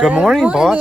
Good morning, boss.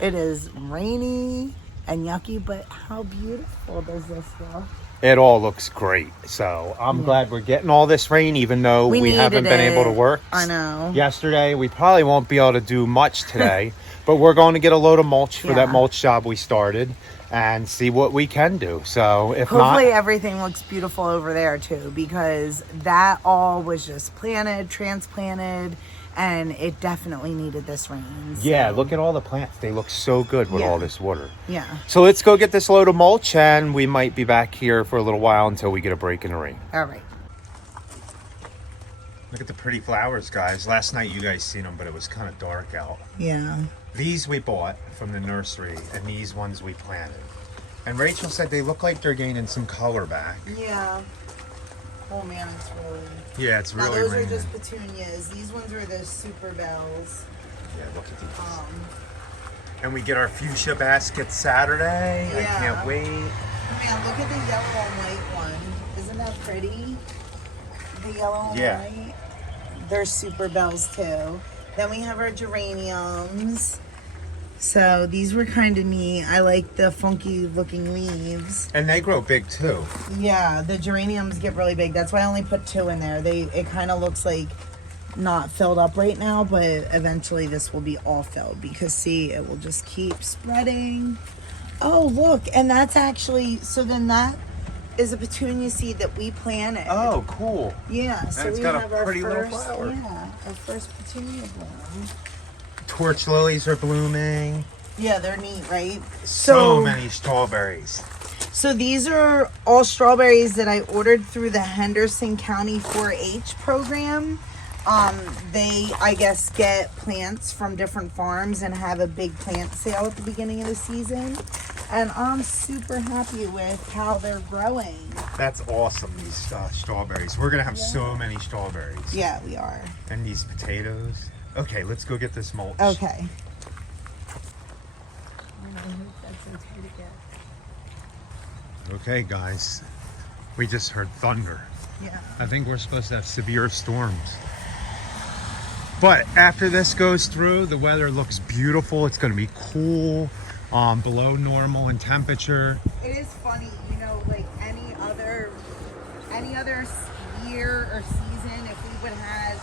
It is rainy and yucky, but how beautiful does this look? It all looks great. So I'm glad we're getting all this rain, even though we haven't been able to work. I know. Yesterday, we probably won't be able to do much today, but we're going to get a load of mulch for that mulch job we started and see what we can do. So if hopefully not, everything looks beautiful over there too, because that all was just planted, transplanted, and it definitely needed this rain. So. Yeah, look at all the plants. They look so good with all this water. Yeah. So let's go get this load of mulch, and we might be back here for a little while until we get a break in the rain. All right. Look at the pretty flowers, guys. Last night you guys seen them, but it was kind of dark out. Yeah. These we bought from the nursery, and these ones we planted. And Rachel said they look like they're gaining some color back. Yeah. Oh man, it's really... Yeah, it's really those raining. are just petunias. These ones are the super bells. Yeah, look at these. And we get our fuchsia basket Saturday. I can't wait. Man, look at the yellow and white one. Isn't that pretty? The yellow and white. They're super bells too. Then we have our geraniums. So these were kind of neat. I like the funky looking leaves. And they grow big too. Yeah, the geraniums get really big. That's why I only put 2 in there. It kind of looks like not filled up right now, but eventually this will be all filled because see, it will just keep spreading. Oh, look, and that's actually, so then that is a petunia seed that we planted. Oh, cool. Yeah, so it's we got have a our pretty first, little flower. Yeah, our first petunia bloom. Torch lilies are blooming. Yeah, they're neat, right? So many strawberries. So these are all strawberries that I ordered through the Henderson County 4-H program. They, I guess, get plants from different farms and have a big plant sale at the beginning of the season. And I'm super happy with how they're growing. That's awesome, these strawberries. We're going to have so many strawberries. Yeah, we are. And these potatoes. Okay, let's go get this mulch. Okay. Okay, guys. We just heard thunder. Yeah. I think we're supposed to have severe storms. But after this goes through, the weather looks beautiful. It's going to be cool, below normal in temperature. It is funny, you know, like any other year or season, if we would have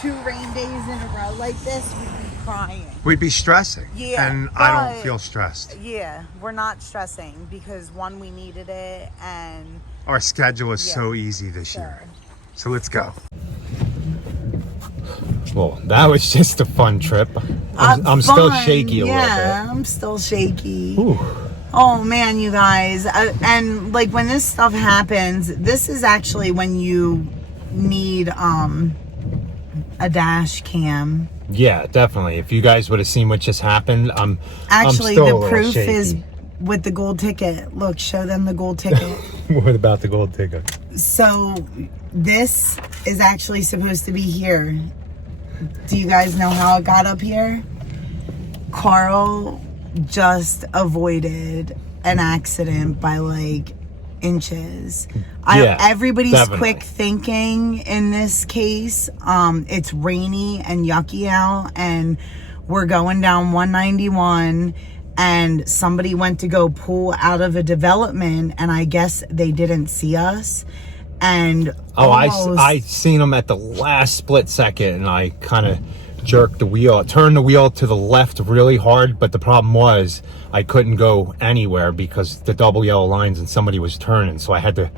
2 rain days in a row like this, we'd be crying. We'd be stressing. Yeah. And I don't feel stressed. Yeah, we're not stressing because one, we needed it, and Our schedule is so easy this year. So let's go. Well, that was just a fun trip. I'm still shaky a little bit. Yeah, I'm still shaky. Ooh. Oh man, you guys. And like when this stuff happens, this is actually when you need a dash cam. Yeah, definitely. If you guys would have seen what just happened, actually I'm still the a proof shaky. is with the gold ticket. Look, show them the gold ticket. What about the gold ticket? So this is actually supposed to be here. Do you guys know how it got up here? Carl just avoided an accident by like inches. Everybody's quick thinking in this case. It's rainy and yucky out, and we're going down 191, and somebody went to go pull out of a development, and I guess they didn't see us. And I seen him at the last split second, and I kind of jerked the wheel, turned the wheel to the left really hard, but the problem was I couldn't go anywhere because the double yellow lines and somebody was turning, so I had to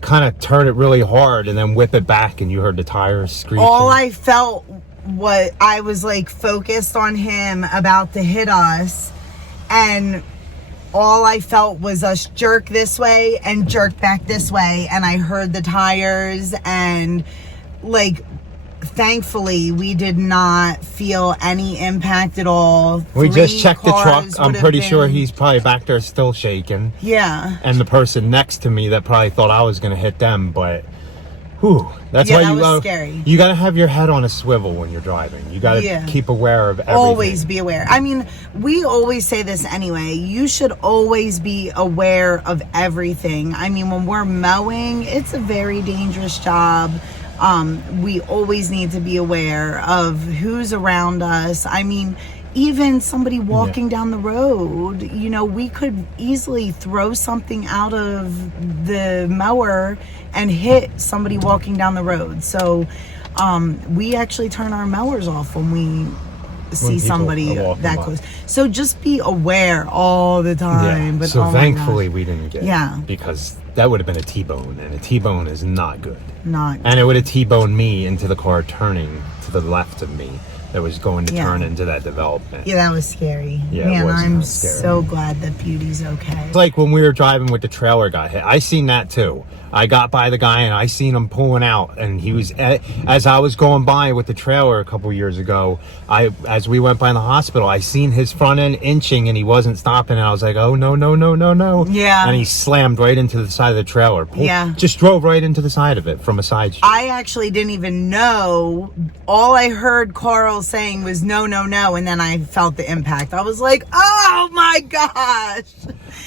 kind of turn it really hard and then whip it back, and you heard the tires screeching. All I felt, what I was like focused on him about to hit us, and all I felt was us jerk this way and jerk back this way, and I heard the tires, and like thankfully we did not feel any impact at all. We just checked the truck. I'm pretty sure he's probably back there still shaking. Yeah. And the person next to me that probably thought I was going to hit them, but whew, that's why that was scary. You got to have your head on a swivel when you're driving. You got to keep aware of everything. Always be aware. I mean, we always say this anyway. You should always be aware of everything. I mean, when we're mowing, it's a very dangerous job. We always need to be aware of who's around us. I mean, even somebody walking down the road, you know, we could easily throw something out of the mower and hit somebody walking down the road. So we actually turn our mowers off when we see somebody that close. So just be aware all the time. Yeah. But so oh thankfully we didn't get Yeah. it, because that would have been a T-bone, and a T-bone is not good. Not And it would have T-boned me into the car turning to the left of me that was going to turn into that development. Yeah, that was scary. Yeah, Man, it was I'm scary. so glad that Beauty's okay. It's like when we were driving with the trailer got hit. I seen that too. I got by the guy and I seen him pulling out, and he was, as I was going by with the trailer a couple years ago, as we went by in the hospital, I seen his front end inching and he wasn't stopping, and I was like, oh no. Yeah. And he slammed right into the side of the trailer. Just drove right into the side of it from a side street. I actually didn't even know. All I heard Carl saying was no, and then I felt the impact. I was like, oh my gosh.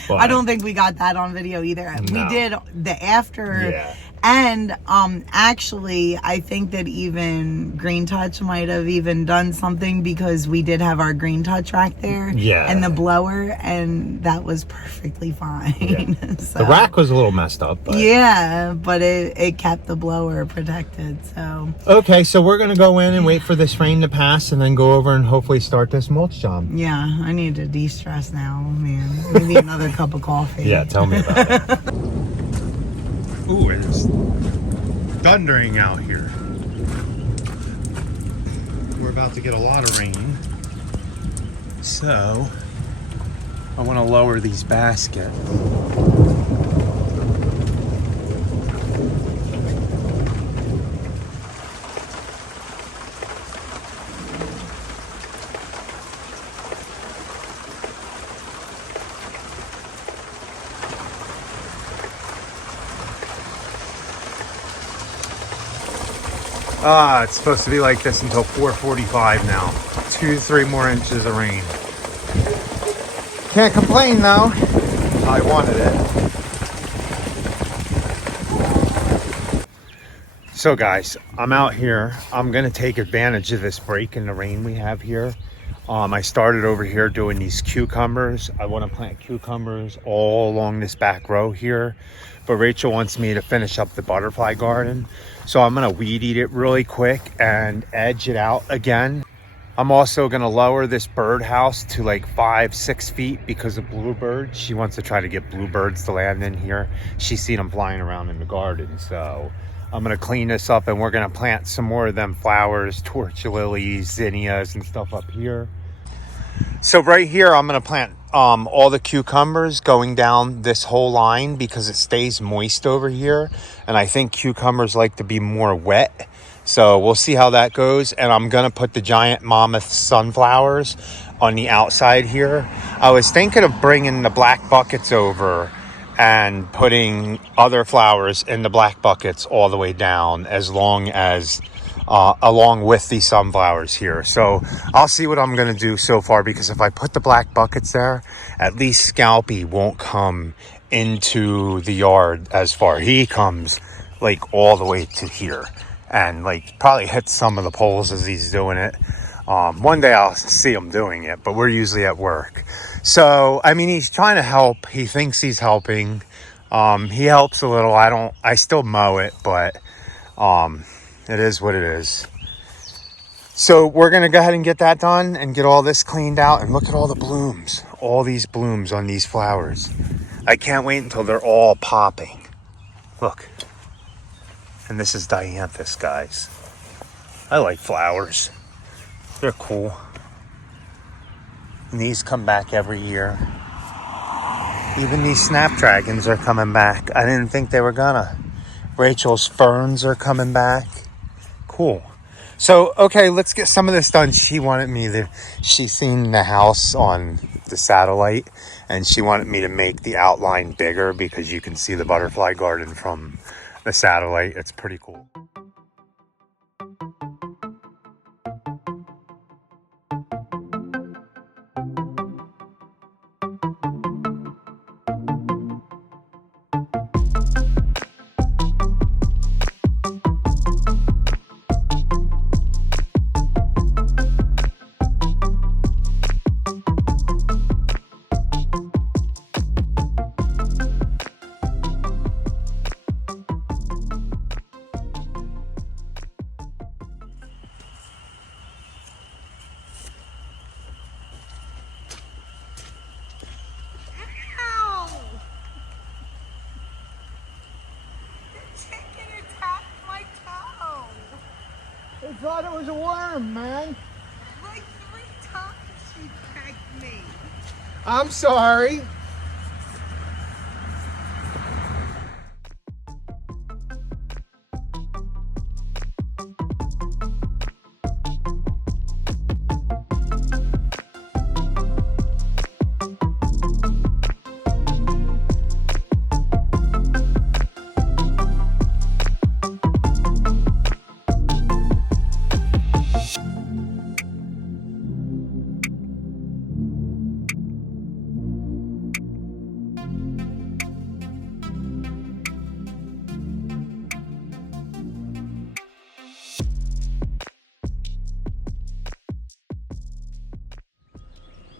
But I don't think we got that on video either. No. We did the after. Yeah. And actually, I think that even Green Touch might have even done something, because we did have our Green Touch rack there. Yeah. And the blower, and that was perfectly fine. Yeah. So, the rack was a little messed up. But. yeah, but it kept the blower protected. So Okay, so we're gonna go in and wait for this rain to pass, and then go over and hopefully start this mulch job. yeah, I need to de-stress now, man. Maybe another cup of coffee. Yeah, tell me about it. Ooh, it is thundering out here. We're about to get a lot of rain. So, I want to lower these baskets. It's supposed to be like this until 4:45 now. 2 to 3 more inches of rain. Can't complain though. I wanted it. So guys, I'm out here. I'm gonna take advantage of this break in the rain we have here. I started over here doing these cucumbers. I want to plant cucumbers all along this back row here, but Rachel wants me to finish up the butterfly garden. So I'm gonna weed eat it really quick and edge it out again. I'm also gonna lower this birdhouse to like 5-6 feet because of bluebirds. She wants to try to get bluebirds to land in here. She's seen them flying around in the garden. So I'm gonna clean this up, and we're gonna plant some more of them flowers, torch lilies, zinnias, and stuff up here. So right here, I'm gonna plant all the cucumbers going down this whole line, because it stays moist over here, and I think cucumbers like to be more wet. So we'll see how that goes. And I'm gonna put the giant mammoth sunflowers on the outside here. I was thinking of bringing the black buckets over and putting other flowers in the black buckets all the way down, as long as along with the sunflowers here. So I'll see what I'm gonna do so far, because if I put the black buckets there, at least Scalpy won't come into the yard as far. He comes like all the way to here, and like probably hits some of the poles as he's doing it. One day I'll see him doing it, but we're usually at work. So I mean, he's trying to help. He thinks he's helping. He helps a little. I still mow it, but it is what it is. So we're gonna go ahead and get that done and get all this cleaned out. And look at all the blooms, all these blooms on these flowers. I can't wait until they're all popping. Look. And this is dianthus, guys. I like flowers. They're cool. And these come back every year. Even these snapdragons are coming back. I didn't think they were gonna. Rachel's ferns are coming back. Cool. So, okay, let's get some of this done. She wanted me to, she's seen the house on the satellite, and she wanted me to make the outline bigger because you can see the butterfly garden from the satellite. It's pretty cool. thought it was a worm, man. Like 3 times she pecked me. I'm sorry.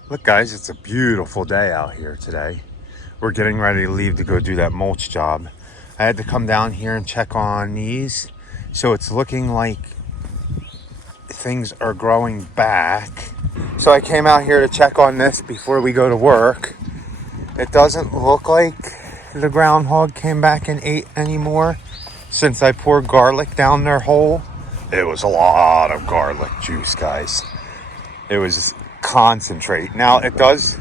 Look guys, it's a beautiful day out here today. We're getting ready to leave to go do that mulch job. I had to come down here and check on these. So it's looking like things are growing back. So I came out here to check on this before we go to work. It doesn't look like the groundhog came back and ate anymore since I poured garlic down their hole. It was a lot of garlic juice, guys. It was concentrate. Now it does,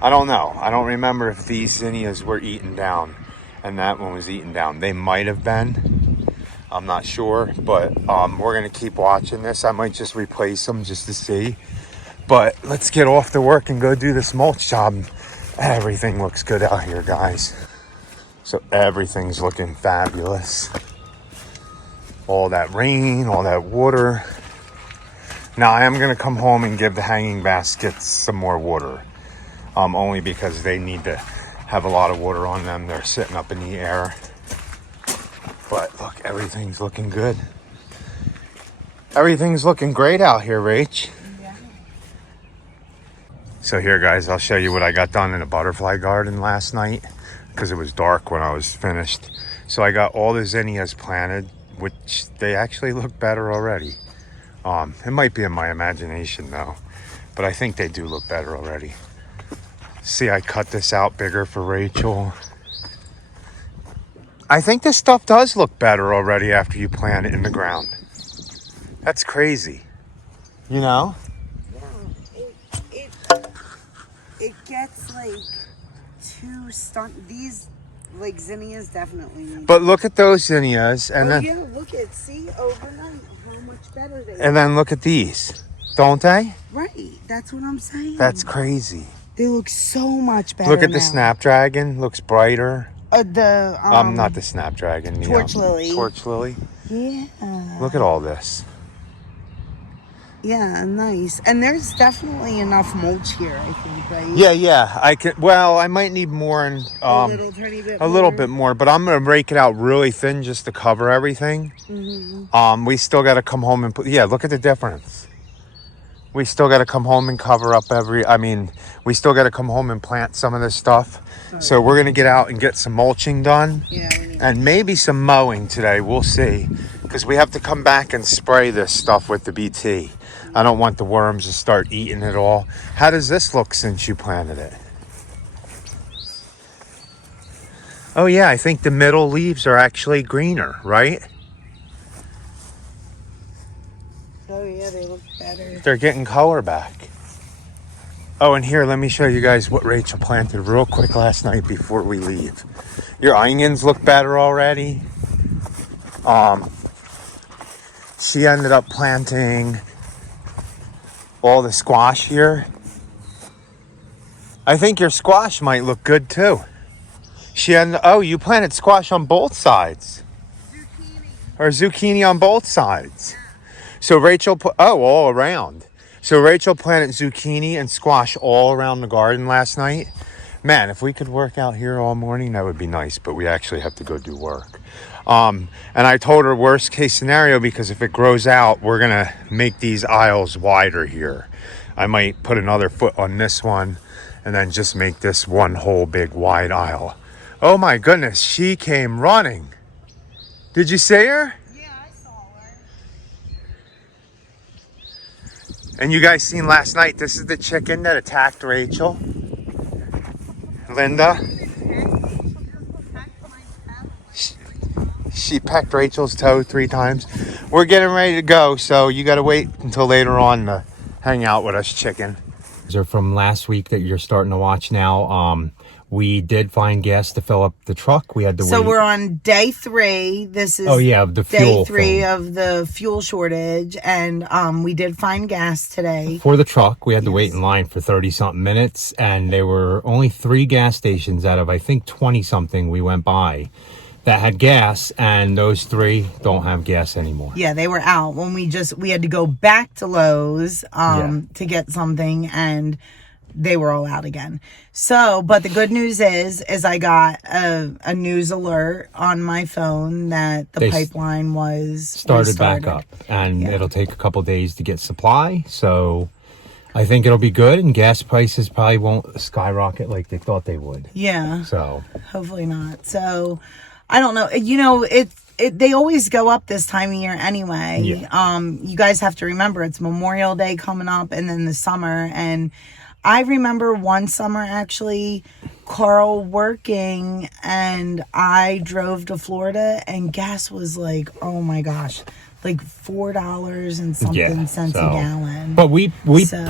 I don't know. I don't remember if these zinnias were eaten down and that one was eaten down. They might have been. I'm not sure, but we're gonna keep watching this. I might just replace them just to see. But let's get off to work and go do this mulch job. Everything looks good out here, guys. So everything's looking fabulous. All that rain, all that water. Now I am going to come home and give the hanging baskets some more water. Only because they need to have a lot of water on them. They're sitting up in the air. But look, everything's looking good. Everything's looking great out here, Rach. Yeah. So here, guys, I'll show you what I got done in the butterfly garden last night. Because it was dark when I was finished. So I got all the zinnias planted, which they actually look better already. It might be in my imagination though, but I think they do look better already. See, I cut this out bigger for Rachel. I think this stuff does look better already after you plant it in the ground. That's crazy. You know? Yeah, it gets like too stunt. These like zinnias definitely need. But look at those zinnias and then yeah, look at see overnight how much better they and then look at these. Don't they? Right, that's what I'm saying. That's crazy. They look so much better. Look at the now. snapdragon, looks brighter. Not the snapdragon. Torch lily. Torch lily. Yeah. Look at all this. Yeah, nice. And there's definitely enough mulch here, I think, right? Yeah. I can. Well, I might need more and a little tiny bit. a little bit more, but I'm gonna rake it out really thin just to cover everything. Mm-hmm. We still got to come home and put. Yeah, look at the difference. We still got to come home and cover up we still got to come home and plant some of this stuff. So we're gonna get out and get some mulching done. Yeah. We need And maybe some mowing today. We'll see, because we have to come back and spray this stuff with the BT. I don't want the worms to start eating it all. How does this look since you planted it? Oh yeah, I think the middle leaves are actually greener, right? Oh yeah, they look better. They're getting color back. Oh, and here, let me show you guys what Rachel planted real quick last night before we leave. Your onions look better already. She ended up planting all the squash here. I think your squash might look good too. You planted squash on both sides. Zucchini on both sides. So Rachel all around. So Rachel planted zucchini and squash all around the garden last night. Man, if we could work out here all morning, that would be nice, but we actually have to go do work. And I told her worst case scenario, because if it grows out, we're gonna make these aisles wider here. I might put another foot on this one and then just make this one whole big wide aisle. Oh my goodness, she came running. Did you see her? Yeah, I saw her. And you guys seen last night, this is the chicken that attacked Rachel. Linda. She pecked Rachel's toe 3 times. We're getting ready to go, so you got to wait until later on to hang out with us, chicken. These are from last week that you're starting to watch now. We did find gas to fill up the truck. We had to wait. So we're on day 3. This is the fuel day 3 of the fuel shortage, and we did find gas today for the truck. We had to wait in line for 30-something minutes, and there were only 3 gas stations out of I think 20-something we went by that had gas, and those 3 don't have gas anymore. Yeah, they were out when we had to go back to Lowe's to get something, and they were all out again. So, but the good news is I got a news alert on my phone that the pipeline was started back up, and it'll take a couple days to get supply. So I think it'll be good, and gas prices probably won't skyrocket like they thought they would. Yeah. So hopefully not. So I don't know. You know, they always go up this time of year anyway. Yeah. You guys have to remember it's Memorial Day coming up, and then the summer. And I remember one summer actually, Carl working, and I drove to Florida, and gas was like, oh my gosh, like $4 and something cents a gallon. But we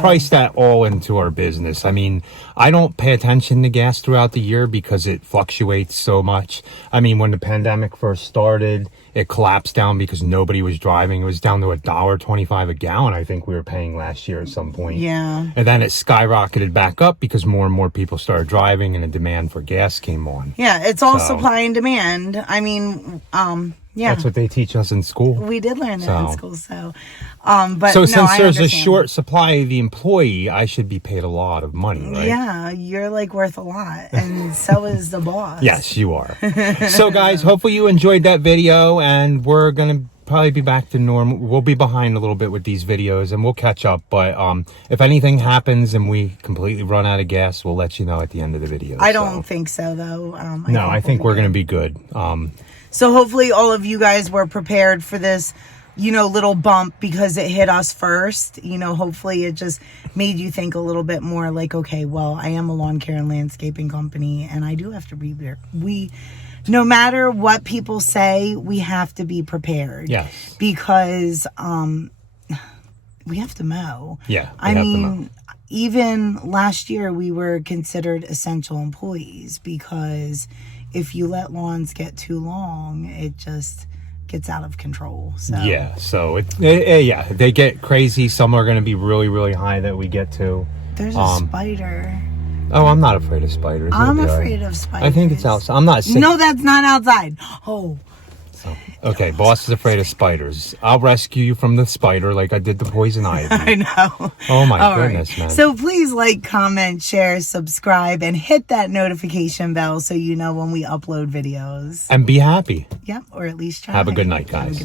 price that all into our business. I mean, I don't pay attention to gas throughout the year because it fluctuates so much. I mean, when the pandemic first started, it collapsed down because nobody was driving. It was down to $1.25 a gallon, I think we were paying last year at some point. Yeah. And then it skyrocketed back up because more and more people started driving and the demand for gas came on. Yeah, it's all supply and demand. I mean, yeah. That's what they teach us in school. We did learn that in school, so. But so since there's a short supply of the employee, I should be paid a lot of money, right? Yeah, you're like worth a lot, and so is the boss. Yes, you are. So guys, hopefully you enjoyed that video, and we're gonna probably be back to normal. We'll be behind a little bit with these videos, and we'll catch up. But if anything happens and we completely run out of gas, we'll let you know at the end of the video. I don't think so, though. I think we're gonna be good. So hopefully all of you guys were prepared for this, you know, little bump because it hit us first. You know, hopefully it just made you think a little bit more like, okay, well, I am a lawn care and landscaping company, and I do have to be there. No matter what people say, we have to be prepared. Yes. Because we have to mow. Yeah. I mean, even last year we were considered essential employees because if you let lawns get too long, it just gets out of control. So yeah, so they get crazy. Some are going to be really, really high that we get to. There's a spider. Oh, I'm not afraid of spiders. I'm afraid of spiders. I think it's outside. I'm not sick. No, that's not outside. Oh. So, okay, boss is afraid of spiders. I'll rescue you from the spider like I did the poison ivy. I know. Oh my goodness, man. So please like, comment, share, subscribe, and hit that notification bell so you know when we upload videos. And be happy. Yep, or at least try. Have a good night, guys.